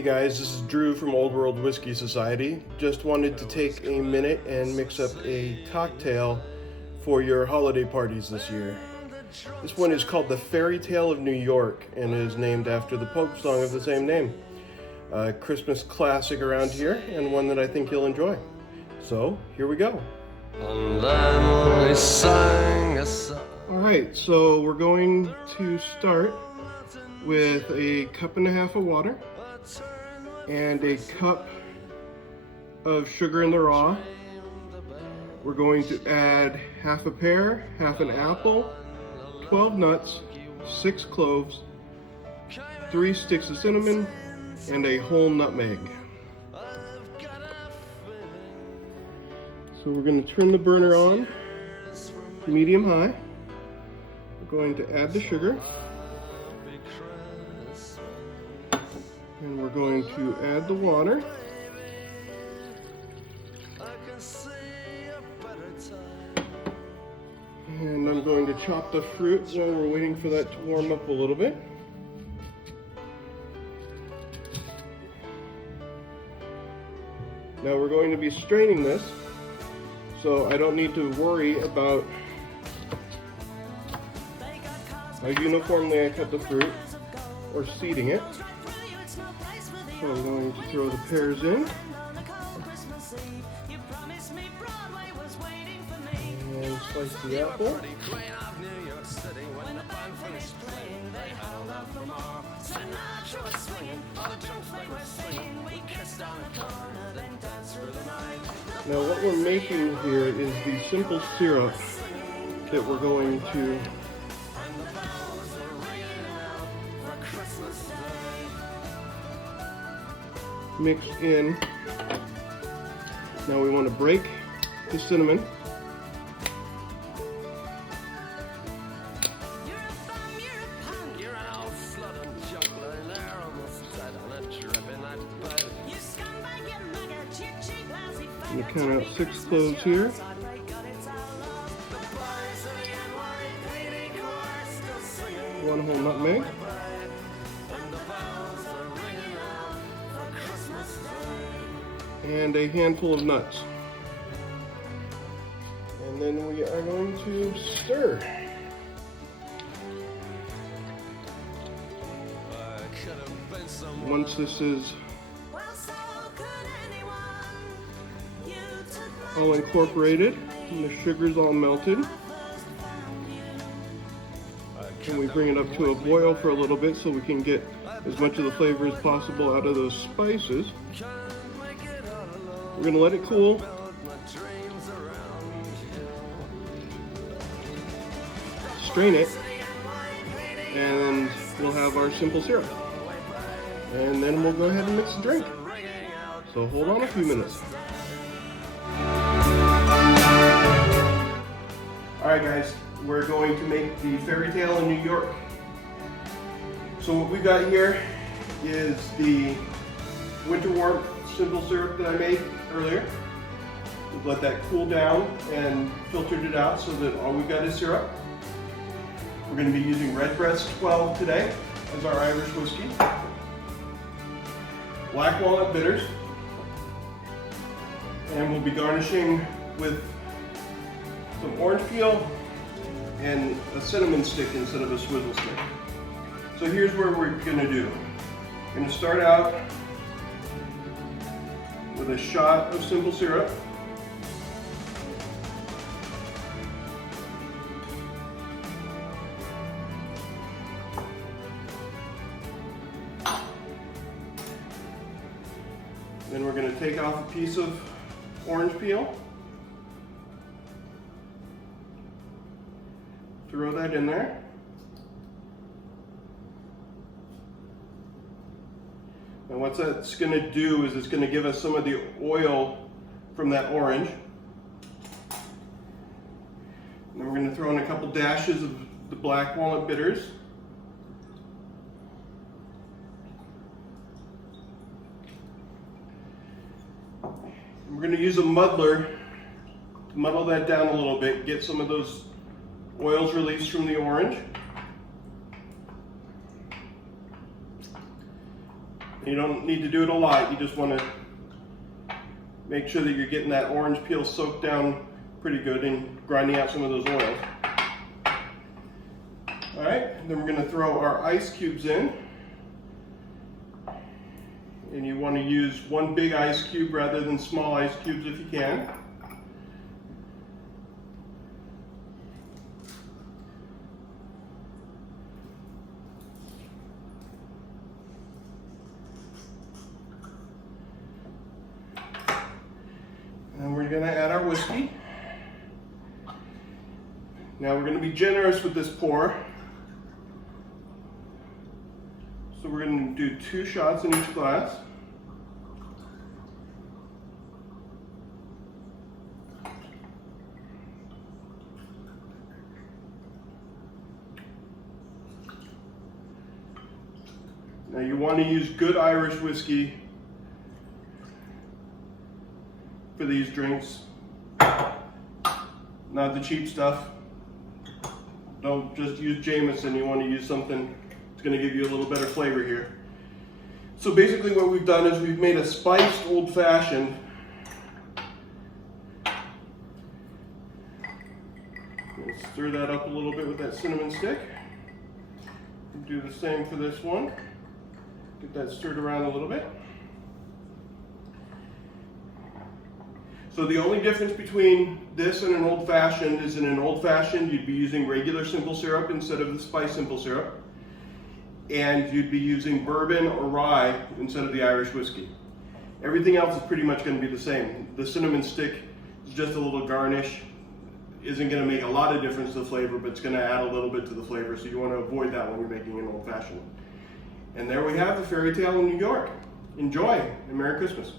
Hey guys, this is Drew from Old World Whiskey Society. Just wanted to take a minute and mix up a cocktail for your holiday parties this year. This one is called the Fairytale of New York and is named after the Pogues song of the same name. A Christmas classic around here and one that I think you'll enjoy. So, here we go. Alright, so we're going to start with a cup and a half of water and a cup of sugar in the raw. We're going to add half a pear, half an apple, 12 nuts, 6 cloves, 3 sticks of cinnamon, and a whole nutmeg. So we're going to turn the burner on, medium high. We're going to add the sugar. And we're going to add the water. And I'm going to chop the fruit while we're waiting for that to warm up a little bit. Now we're going to be straining this, so I don't need to worry about how uniformly I cut the fruit or seeding it. So I'm going to throw the pears in. And slice the apple. Now what we're making here is the simple syrup that we're going to mix in. Now we want to break the cinnamon. I'm going to count out 6 cloves here. One whole nutmeg. And a handful of nuts. And then we are going to stir. Once this is all incorporated and the sugar's all melted, and we bring it up to a boil for a little bit so we can get as much of the flavor as possible out of those spices. We're going to let it cool. Strain it, and we'll have our simple syrup. And then we'll go ahead and mix the drink. So hold on a few minutes. Alright guys, we're going to make the Fairytale of New York. So what we've got here is the winter warm simple syrup that I made earlier. We've let that cool down and filtered it out so that all we've got is syrup. We're going to be using Redbreast 12 today as our Irish whiskey. Black walnut bitters. And we'll be garnishing with some orange peel and a cinnamon stick instead of a swizzle stick. So here's what we're going to do. We're going to start out with a shot of simple syrup. Then we're going to take off a piece of orange peel. Throw that in there. And what that's going to do is it's going to give us some of the oil from that orange. And then we're going to throw in a couple dashes of the black walnut bitters. And we're going to use a muddler to muddle that down a little bit, get some of those oils released from the orange. You don't need to do it a lot. You just want to make sure that you're getting that orange peel soaked down pretty good and grinding out some of those oils. All right, then we're going to throw our ice cubes in. And you want to use one big ice cube rather than small ice cubes if you can. And we're going to add our whiskey. Now we're going to be generous with this pour. So we're going to do 2 shots in each glass. Now you want to use good Irish whiskey for these drinks, not the cheap stuff. Don't just use Jameson, you want to use something that's going to give you a little better flavor here. So basically what we've done is we've made a spiced old-fashioned. Stir that up a little bit with that cinnamon stick. Do the same for this one. Get that stirred around a little bit. So the only difference between this and an old-fashioned is in an old-fashioned you'd be using regular simple syrup instead of the spiced simple syrup. And you'd be using bourbon or rye instead of the Irish whiskey. Everything else is pretty much going to be the same. The cinnamon stick is just a little garnish. Isn't going to make a lot of difference to the flavor, but it's going to add a little bit to the flavor, so you want to avoid that when you're making an old-fashioned. And there we have the Fairytale of New York. Enjoy, and Merry Christmas.